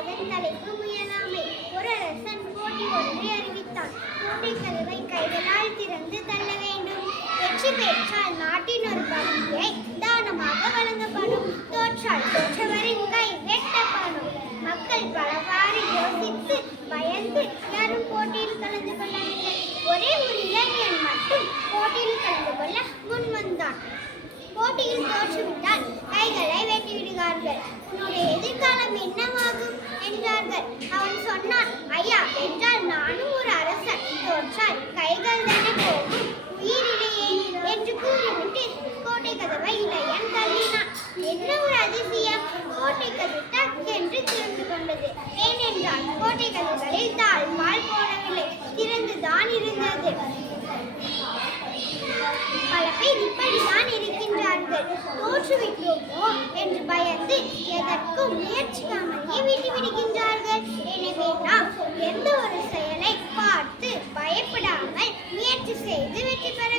அதன் தலைப்பு முயலாமை. ஒரு அரசன் போட்டி ஒன்றை அறிவித்தான். போட்டி கதவை கைகளால் திறந்து தள்ள வேண்டும். வெற்றி பெற்றால் நாட்டின் ஒரு பகுதியை தானமாக வழங்கப்படும். தோற்றால் தோற்றவரின் கை வெட்டப்படும். மக்கள் பலவாறு யோசித்து பயந்து யாரும் போட்டியில் கலந்து கொள்ளவில்லை. ஒரே ஒரு இளைஞன் மட்டும் போட்டியில் கலந்து கொள்ள முன் வந்தான். போட்டியில் தோற்றுவிட்டால் கைகளை வெட்டிவிடுவார்கள். உன்னுடைய எதிர்காலம் என்னவாகும் என்றார்கள். அவன் சொன்னான், ஐயா, வென்றால் நானும் ஒரு அரசன், தோற்றால் கைகள் தானே போகும், உயிரிலேயே என்று கூறிவிட்டு கோட்டை கதவை இளையன் தள்ளினான். என்ன ஒரு அதிசயம்! கோட்டை கதவு டக் என்று திறந்து கொண்டது. ஏனென்றால் கோட்டை கதவுகளில் தாழ்பால் போடவில்லை, திறந்துதான் இருந்தது. பல பேர் இப்படிதான் இருக்கின்றார்கள். தோற்றுவிட்டோமோ என்று பயந்து எதற்கும் முயற்சிக்காமலே விட்டுவிடுகின்றார்கள். எனவே நாம் எந்த ஒரு செயலை பார்த்து பயப்படாமல் முயற்சி செய்து வெற்றி பெற